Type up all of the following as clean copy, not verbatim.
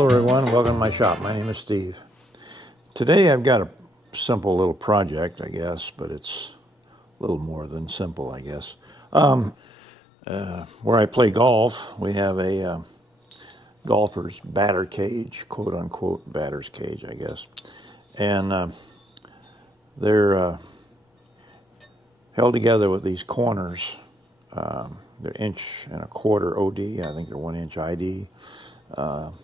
Hello everyone, welcome to my shop. My name is Steve. Today I've got a simple little project, I guess, but it's a little more than simple, I guess. Where I play golf, we have a golfer's batter cage, quote unquote batter's cage, I guess. And they're held together with these corners. They're 1.25" OD, I think they're 1" ID.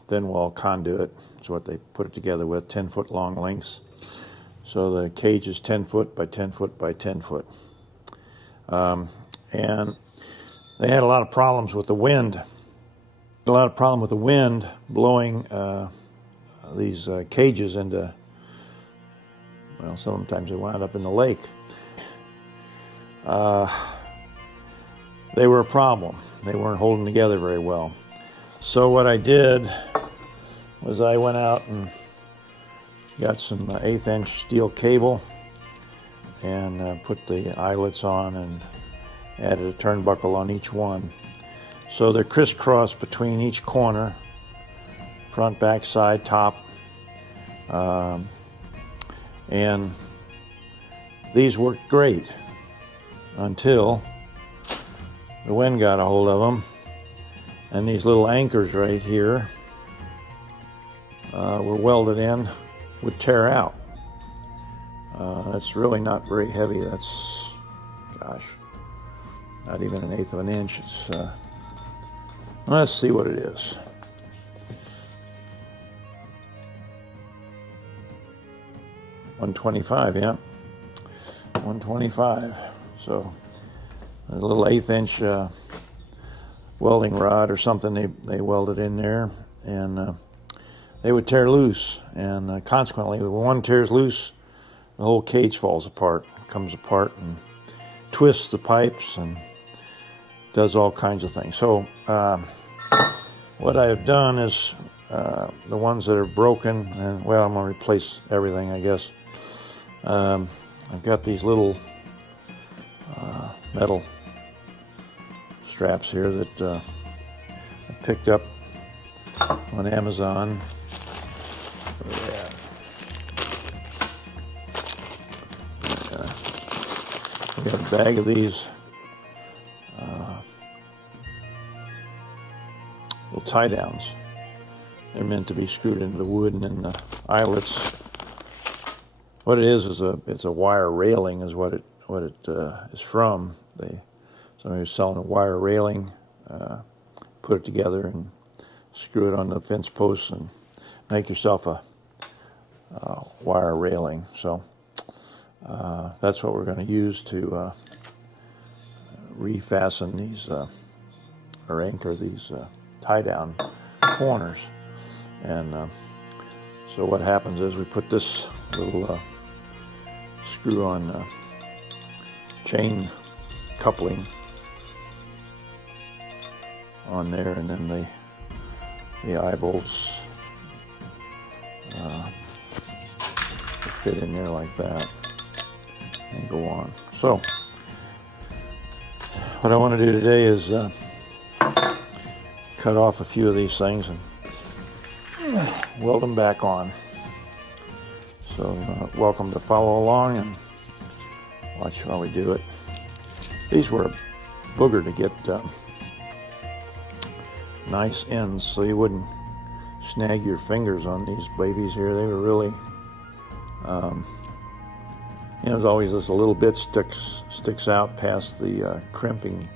Thin wall conduit is what they put it together with, 10-foot long lengths. So the cage is 10 foot by 10 foot by 10 foot. And they had a lot of problems with the wind. Blowing these cages into, well, sometimes they wound up in the lake. They were a problem. They weren't holding together very well. So what I did was I went out and got some 1/8" steel cable and put the eyelets on and added a turnbuckle on each one. So they're crisscrossed between each corner, front, back, side, top. And these worked great until the wind got a hold of them. And these little anchors right here were welded in, would tear out. That's really not very heavy. That's, gosh, not even 1/8 inch. It's, let's see what it is. .125, yeah, 125. So a little 1/8" welding rod or something they welded in there, and they would tear loose, and consequently when one tears loose, the whole cage falls apart, comes apart and twists the pipes and does all kinds of things. So what I have done is the ones that are broken, and well, I'm going to replace everything, I guess. I've got these little metal straps here that I picked up on Amazon. We got a bag of these little tie downs. They're meant to be screwed into the wood and in the eyelets. What it is it's a wire railing is what it is from. Somebody was selling a wire railing, put it together and screw it on the fence posts and make yourself a wire railing. So that's what we're going to use to refasten these or anchor these tie-down corners. And so what happens is we put this little screw-on chain coupling on there, and then the eye bolts fit in there like that and go on. So what I want to do today is cut off a few of these things and weld them back on. So welcome to follow along and watch while we do it. These were a booger to get nice ends so you wouldn't snag your fingers on these babies here. They were really, there's always this little bit sticks out past the crimping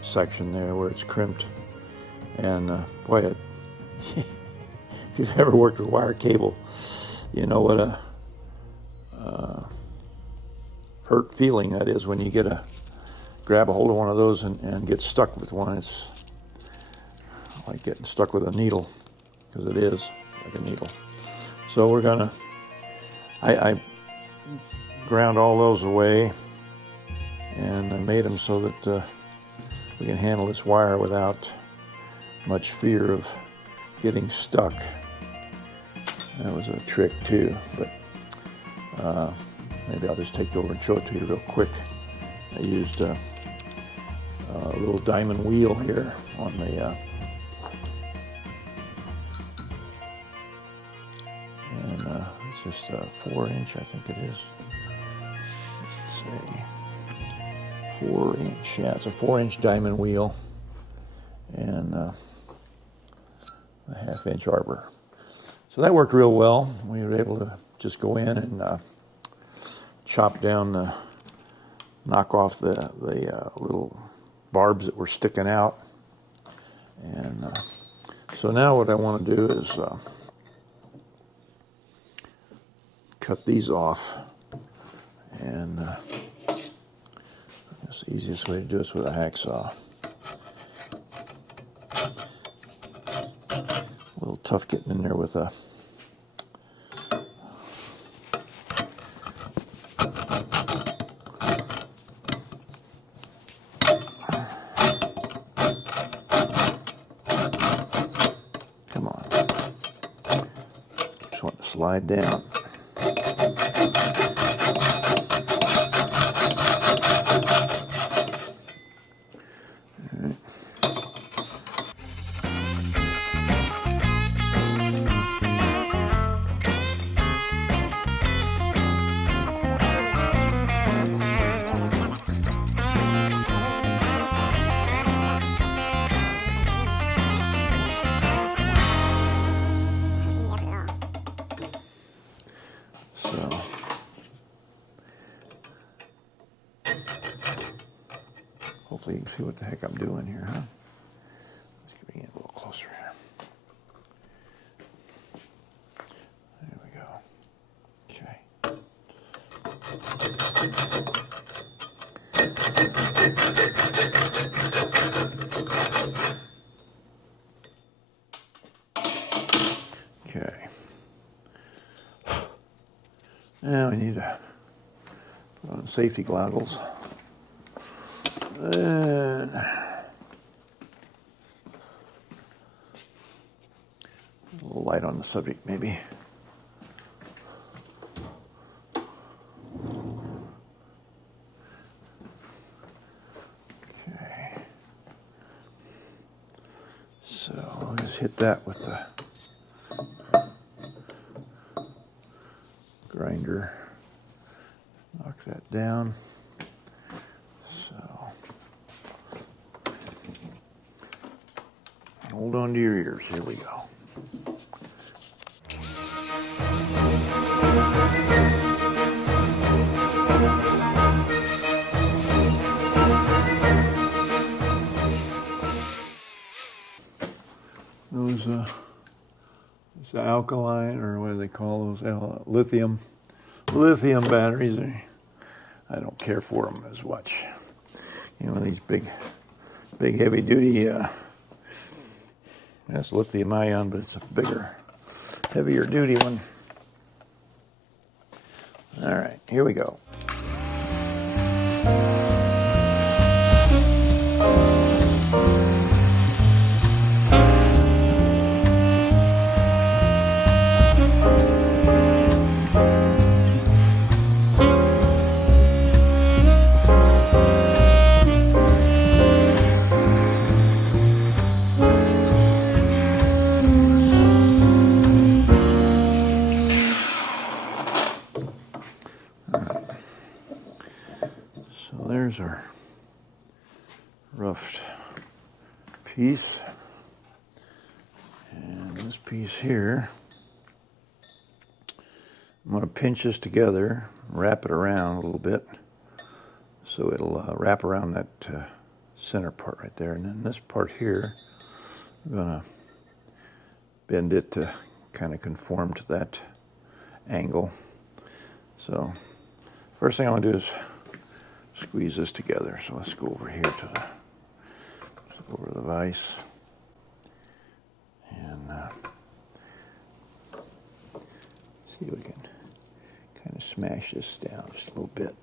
section there where it's crimped. And boy, if you've ever worked with wire cable, you know what a hurt feeling that is when you grab a hold of one of those and get stuck with one. It's like getting stuck with a needle, because it is like a needle. So we're gonna, I ground all those away, and I made them so that we can handle this wire without much fear of getting stuck. That was a trick too, but maybe I'll just take you over and show it to you real quick. I used a little diamond wheel here on the It's just a 4-inch, I think it is. Let's say 4-inch. Yeah, it's a 4-inch diamond wheel and a 1/2-inch arbor. So that worked real well. We were able to just go in and chop down, knock off the little barbs that were sticking out. And so now what I want to do is cut these off. And that's the easiest way to do it is with a hacksaw. A little tough getting in there with a come on. Just want to slide down. So hopefully you can see what the heck I'm doing here, huh? Let's bring it a little closer here. There we go. Okay. Okay. Now we need to put on safety goggles. And a little light on the subject, maybe. Okay. So I'll just hit that with the grinder. Knock that down. So hold on to your ears. Here we go. Those it's alkaline, or what do they call those? Lithium batteries. I don't care for them as much. You know, these big heavy duty. That's lithium ion, but it's a bigger, heavier duty one. All right, here we go. So there's our roughed piece. And this piece here, I'm going to pinch this together, wrap it around a little bit, so it'll wrap around that center part right there. And then this part here, I'm going to bend it to kind of conform to that angle. So first thing I want to do is squeeze this together. So let's go over here to the over the vise and see if we can kind of smash this down just a little bit.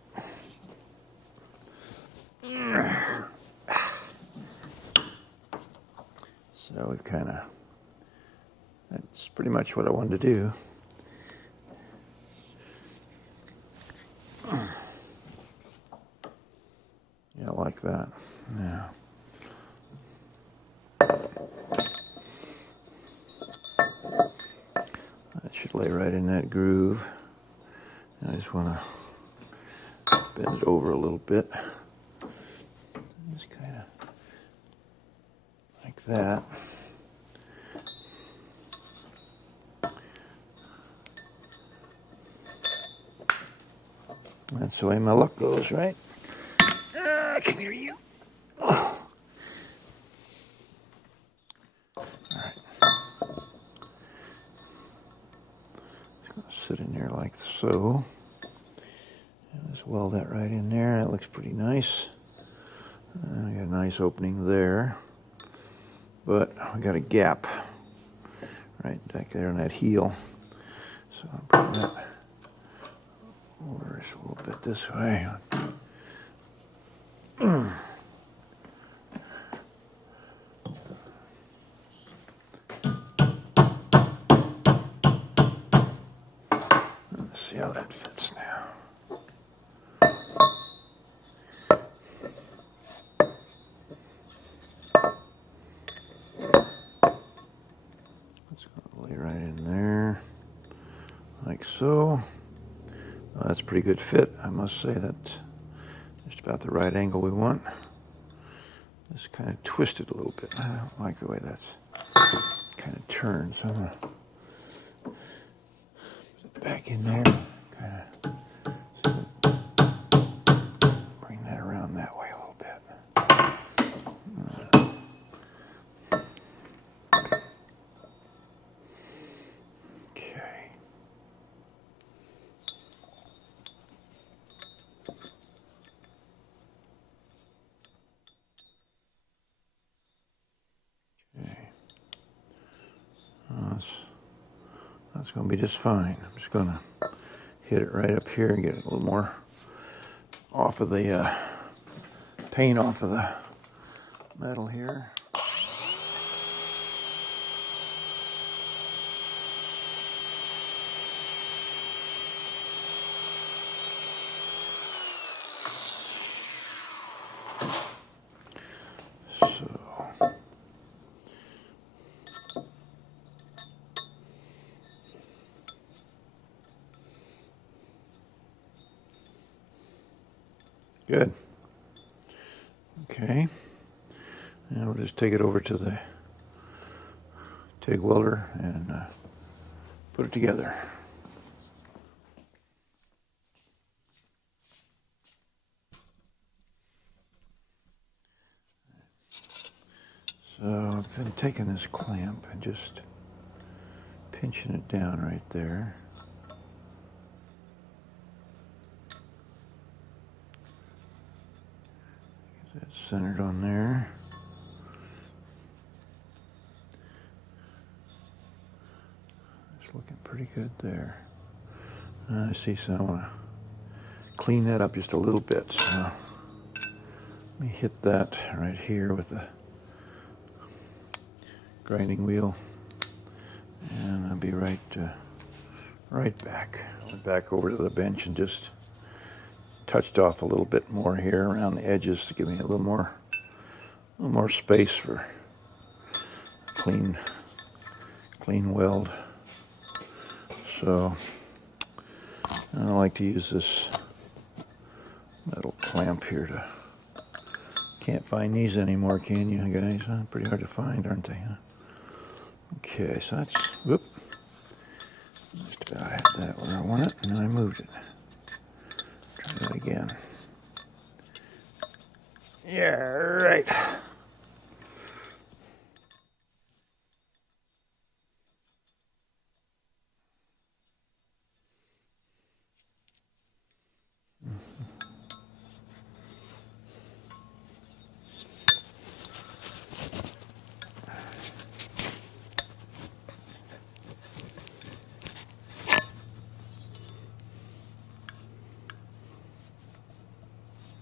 So we've kind of, that's pretty much what I wanted to do. Yeah, like that. Yeah. That should lay right in that groove. I just want to bend it over a little bit. Just kind of like that. That's the way my luck goes, right? Come here, you. Oh. All right. It's going to sit in there like so. And let's weld that right in there. That looks pretty nice. I got a nice opening there. But I got a gap right back there on that heel. So I'll bring that over just a little bit this way. Let's see how that fits now. It's going to lay right in there, like so. Well, that's a pretty good fit, I must say. That's just about the right angle we want. Just kind of twisted a little bit. I don't like the way that's kind of turned, so I'm going to put it back in there. Kind of bring that around that way a little bit. Okay. Okay. That's going to be just fine. I'm just going to hit it right up here and get it a little more off of the paint off of the metal here. Good. Okay. And we'll just take it over to the TIG welder and put it together. So I've been taking this clamp and just pinching it down right there. Get that centered on there. It's looking pretty good there. I see, so I want to clean that up just a little bit. So let me hit that right here with the grinding wheel, and I'll be right back. I went back over to the bench and just touched off a little bit more here around the edges to give me a little more space for clean weld. So I like to use this metal clamp here to. Can't find these anymore, can you guys? Pretty hard to find, aren't they? Okay, so that's, whoop. Just about had that where I want it, and then I moved it. Try that again. Yeah, right.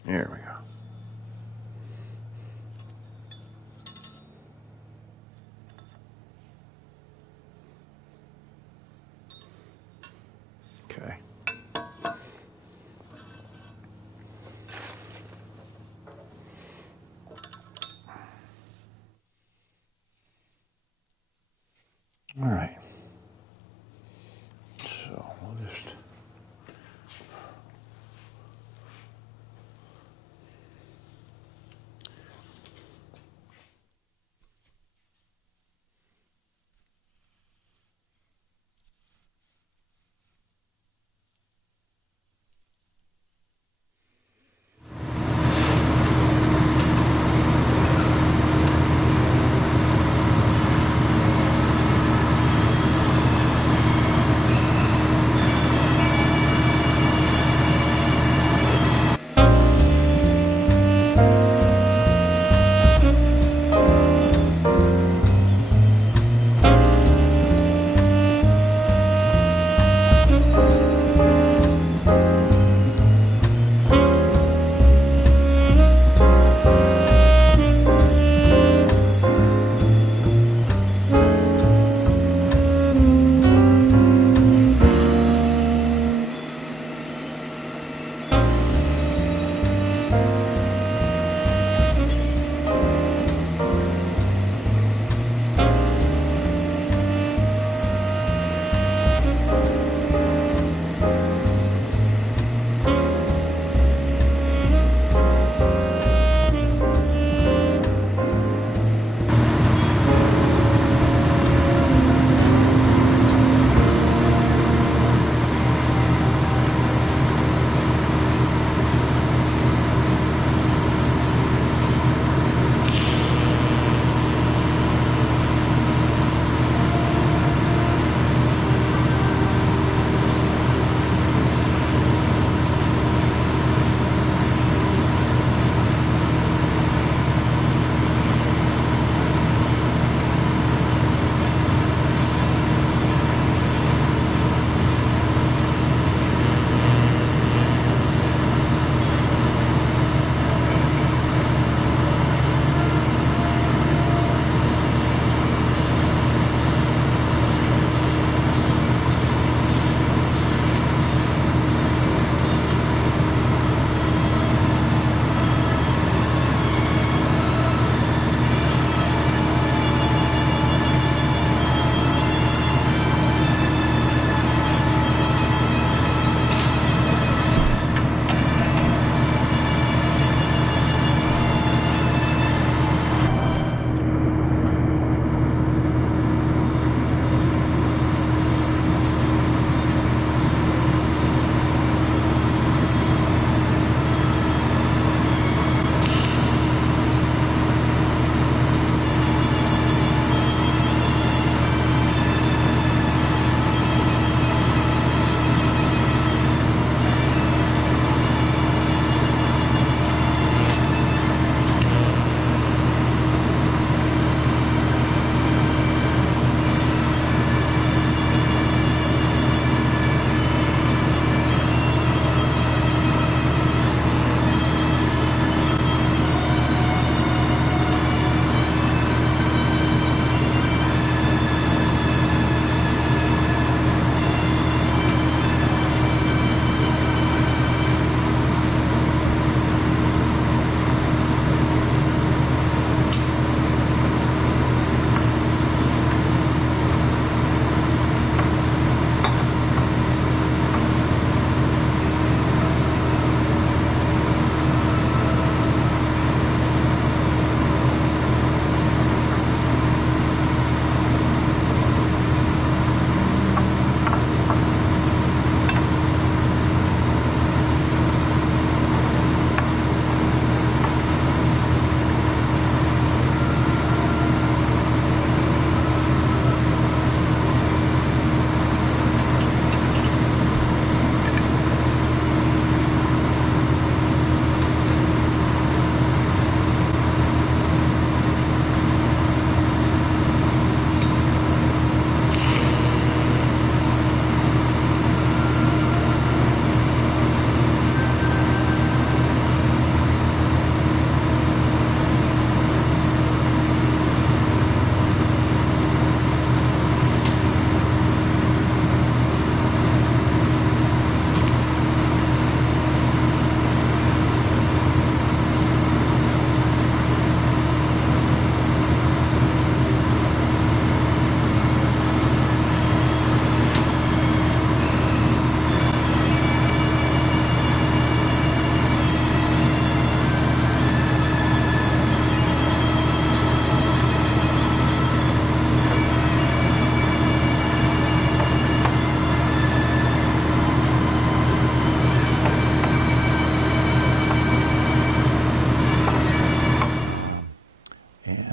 There we go.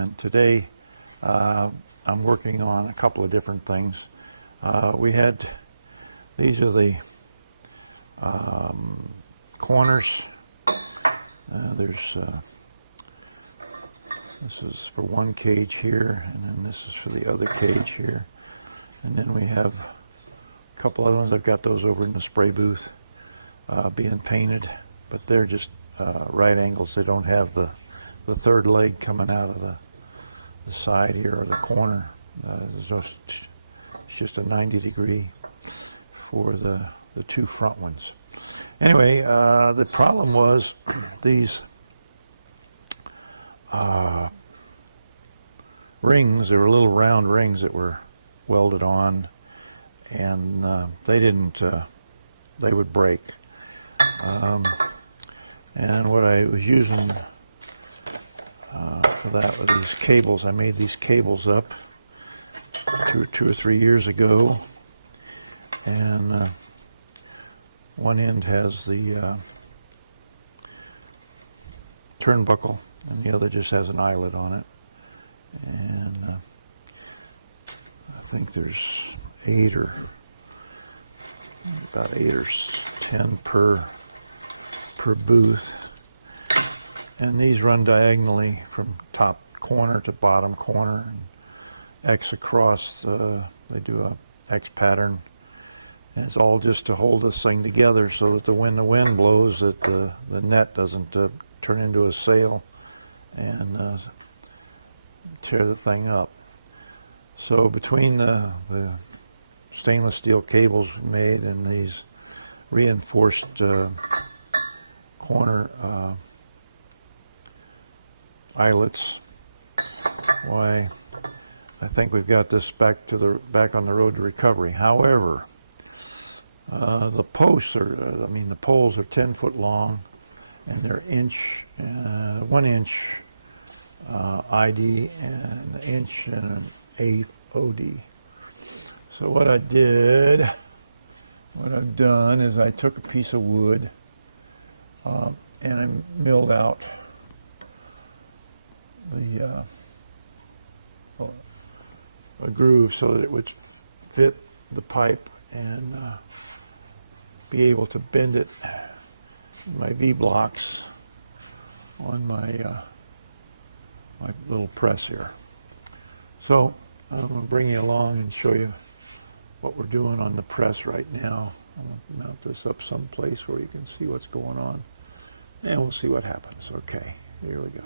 and today I'm working on a couple of different things. These are the corners. This is for one cage here, and then this is for the other cage here. And then we have a couple other ones. I've got those over in the spray booth being painted, but they're just right angles. They don't have the third leg coming out of the side here or the corner. It's just a 90 degree for the two front ones. Anyway, the problem was these rings. There were little round rings that were welded on, and they would break. And what I was using for that were these cables. I made these cables up two or 3 years ago, and one end has the turnbuckle, and the other just has an eyelet on it. And I think there's about 8 or 10 per booth. And these run diagonally from top corner to bottom corner, and X across. They do a X pattern. And it's all just to hold this thing together so that when the wind blows, that the net doesn't turn into a sail and tear the thing up. So between the stainless steel cables made and these reinforced corner eyelets, why, I think we've got this back on the road to recovery. However, the poles are 10 foot long, and they're 1 inch ID and 1 1/8 OD. So what I've done is I took a piece of wood and I milled out a groove so that it would fit the pipe and be able to bend it, my V-blocks, on my little press here. So I'm going to bring you along and show you what we're doing on the press right now. I'm going to mount this up someplace where you can see what's going on, and we'll see what happens. Okay, here we go.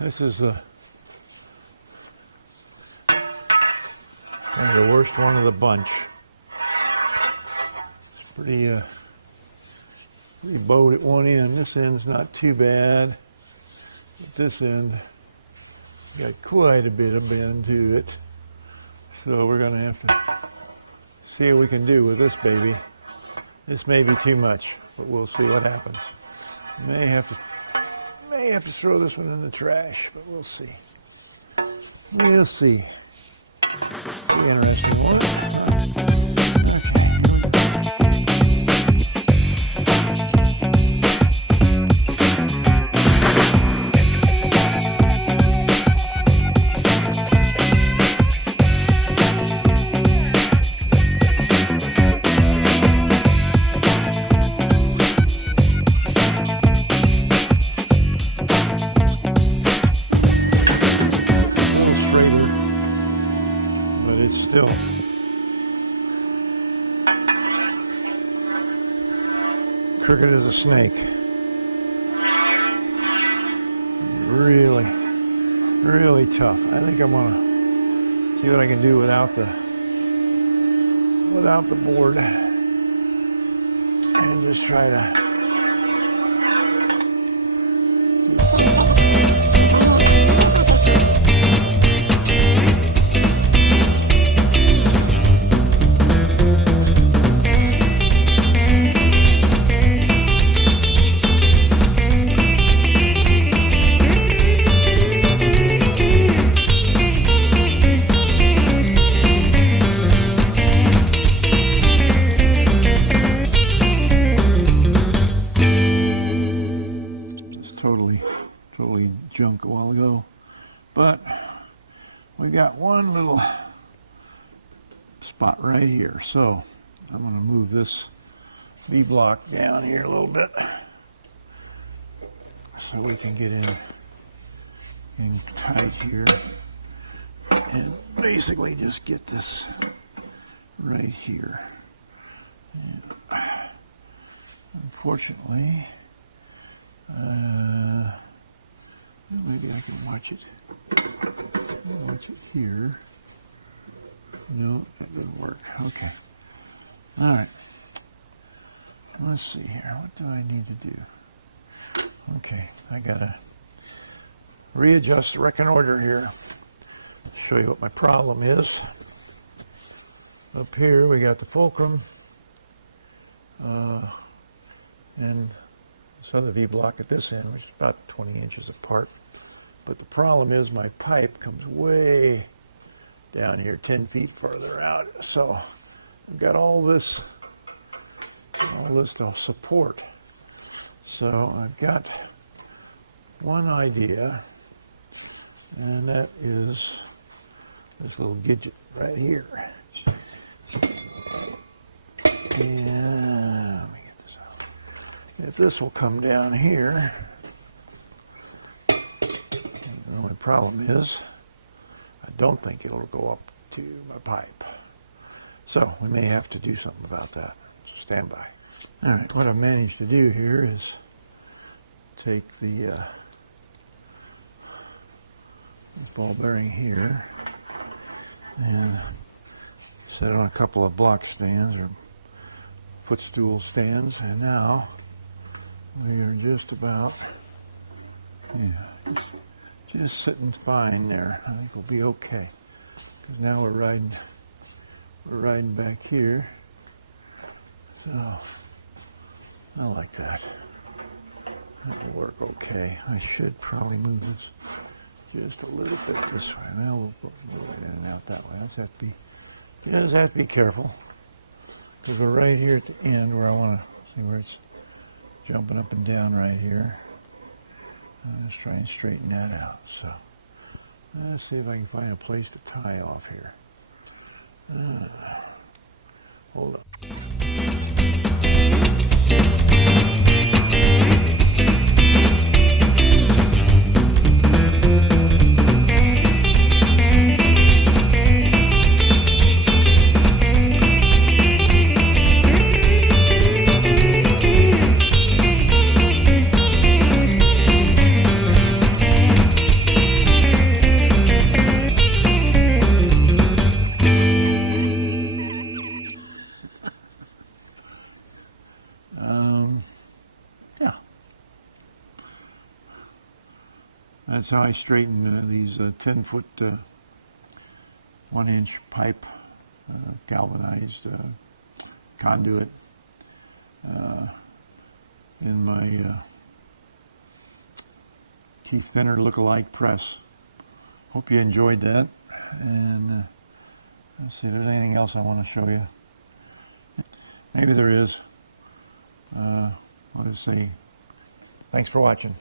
This is kind of the worst one of the bunch. It's pretty bowed at one end. This end's not too bad. But this end got quite a bit of bend to it. So we're going to have to see what we can do with this baby. This may be too much, but we'll see what happens. May have to throw this one in the trash, but we'll see. We'll see. Be interesting one. Still crooked as a snake. Really, really tough. I think I'm gonna see what I can do without the board and just try to. Totally junk a while ago, but we got one little spot right here, so I'm going to move this V-block down here a little bit so we can get in tight here and basically just get this right here. And unfortunately, maybe I can watch it. Watch it here. No, that didn't work. Okay. All right. Let's see here. What do I need to do? Okay, I gotta readjust the reckon order here. Show you what my problem is. Up here we got the fulcrum, and this other V-block at this end, which is about 20 inches apart. But the problem is my pipe comes way down here, 10 feet further out. So I've got all this to support. So I've got one idea, and that is this little gadget right here. And let me get this out. If this will come down here, the only problem is I don't think it'll go up to my pipe. So we may have to do something about that. So stand by. All right, what I've managed to do here is take the ball bearing here and set it on a couple of block stands or footstool stands, and now we are just about just sitting fine there. I think we'll be okay. Because now we're riding back here. So I like that. That will work okay. I should probably move this just a little bit this way. Well, we'll move it in and out that way. You just have to be careful. Because we're right here at the end where I want to see where it's jumping up and down right here. I'm just trying to straighten that out. So let's see if I can find a place to tie off here. Hold up. That's how I straighten these 10-foot 1-inch pipe galvanized conduit in my teeth thinner look-alike press. Hope you enjoyed that, and let's see if there's anything else I want to show you. Maybe there is. I'll just say thanks for watching.